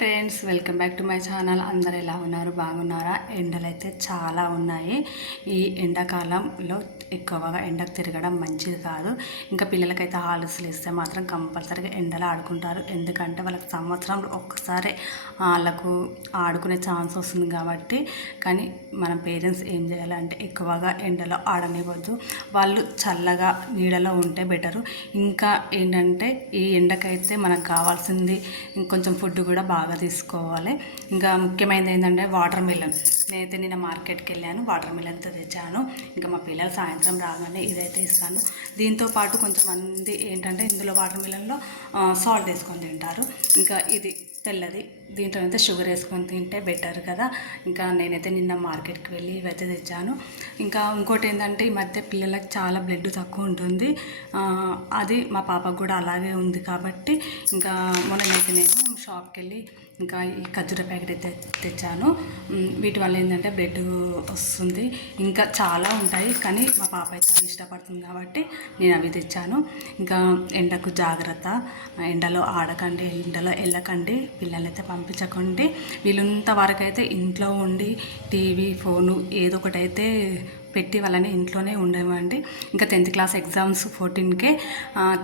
Friends, welcome back to my channel. అందరు ఎలా ఉన్నారు? బాగున్నారా? ఎండలు అయితే చాలా ఉన్నాయి. ఈ ఎండాకాలంలో ఎక్కువగా ఎండకు తిరగడం మంచిది కాదు. ఇంకా పిల్లలకైతే హాలిడేస్లు ఇస్తే మాత్రం కంపల్సరీగా ఎండలో ఆడుకుంటారు. ఎందుకంటే వాళ్ళకి సంవత్సరంలో ఒక్కసారి వాళ్ళకు ఆడుకునే ఛాన్స్ వస్తుంది కాబట్టి. కానీ మన పేరెంట్స్ ఏం చేయాలంటే ఎక్కువగా ఎండలో ఆడనివ్వద్దు. వాళ్ళు చల్లగా నీడలో ఉంటే బెటరు. ఇంకా ఏంటంటే ఈ ఎండకైతే మనకు కావాల్సింది ఇంకొంచెం ఫుడ్ కూడా బాగా తీసుకోవాలి. ఇంకా ముఖ్యమైనది ఏంటంటే వాటర్ మిలన్. నేనైతే నిన్న మార్కెట్కి వెళ్ళాను, వాటర్ మిలన్తో తెచ్చాను. ఇంకా మా పిల్లలు సాయంత్రం రాగానే ఇదైతే ఇస్తాను. దీంతో పాటు కొంతమంది ఏంటంటే ఇందులో వాటర్ మిలన్లో సాల్ట్ వేసుకొని తింటారు. ఇంకా ఇది తెల్లది, దీంట్లో అయితే షుగర్ వేసుకొని తింటే బెటర్ కదా. ఇంకా నేనైతే నిన్న మార్కెట్కి వెళ్ళి ఇవైతే తెచ్చాను. ఇంకా ఇంకోటి ఏంటంటే ఈ మధ్య పిల్లలకు చాలా బ్లడ్ తక్కువ ఉంటుంది. అది మా పాపకు కూడా అలాగే ఉంది కాబట్టి ఇంకా మొన్ననైతే నేను షాప్కి వెళ్ళి ఇంకా ఈ ఖర్జూర ప్యాకెట్ అయితే తెచ్చాను. వీటి వల్ల ఏంటంటే బ్లడ్ వస్తుంది. ఇంకా చాలా ఉంటాయి కానీ మా పాప అయితే ఇష్టపడుతుంది కాబట్టి నేను అవి తెచ్చాను. ఇంకా ఎండకు జాగ్రత్త, ఎండలో ఆడకండి, ఎండలో వెళ్ళకండి, పిల్లలైతే పంపించకండి. వీళ్ళంత వరకు అయితే ఇంట్లో ఉండి టీవీ ఫోను ఏదో ఒకటి అయితే పెట్టి వాళ్ళని ఇంట్లోనే ఉండేవండి. ఇంకా 10th class exams 14కే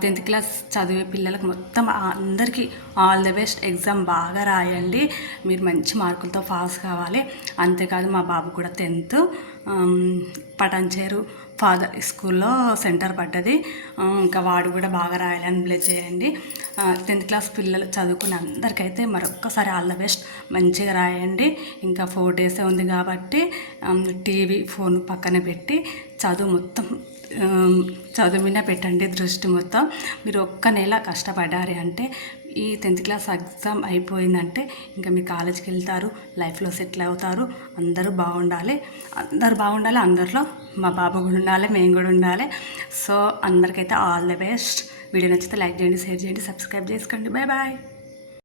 10th class చదివే పిల్లలకు మొత్తం అందరికీ ఆల్ ది బెస్ట్. ఎగ్జామ్ బాగా రాయండి, మీరు మంచి మార్కులతో పాస్ కావాలి. అంతేకాదు మా బాబు కూడా 10th పటాన్చేరు ఫాదర్ స్కూల్లో సెంటర్ పడ్డది. ఇంకా వాడు కూడా బాగా రాయాలని బ్లెస్ చేయండి. 10th క్లాస్ పిల్లలు చదువుకునే అందరికైతే మరొక్కసారి ఆల్ ద బెస్ట్. మంచిగా రాయండి. ఇంకా 4 days ఉంది కాబట్టి టీవీ ఫోన్ పక్కన పెట్టి చదువు మొత్తం చదువు మీద పెట్టండి దృష్టి మొత్తం. మీరు ఒక్క నెల కష్టపడ్డారు అంటే ఈ 10th క్లాస్ ఎగ్జామ్ అయిపోయిందంటే ఇంకా మీరు కాలేజ్కి వెళ్తారు, లైఫ్లో సెటిల్ అవుతారు. అందరూ బాగుండాలి, అందరిలో మా బాబు కూడా ఉండాలి, మేము కూడా ఉండాలి. సో అందరికైతే ఆల్ ది బెస్ట్. వీడియో నచ్చితే లైక్ చేయండి, షేర్ చేయండి, సబ్స్క్రైబ్ చేసుకోండి. Bye bye.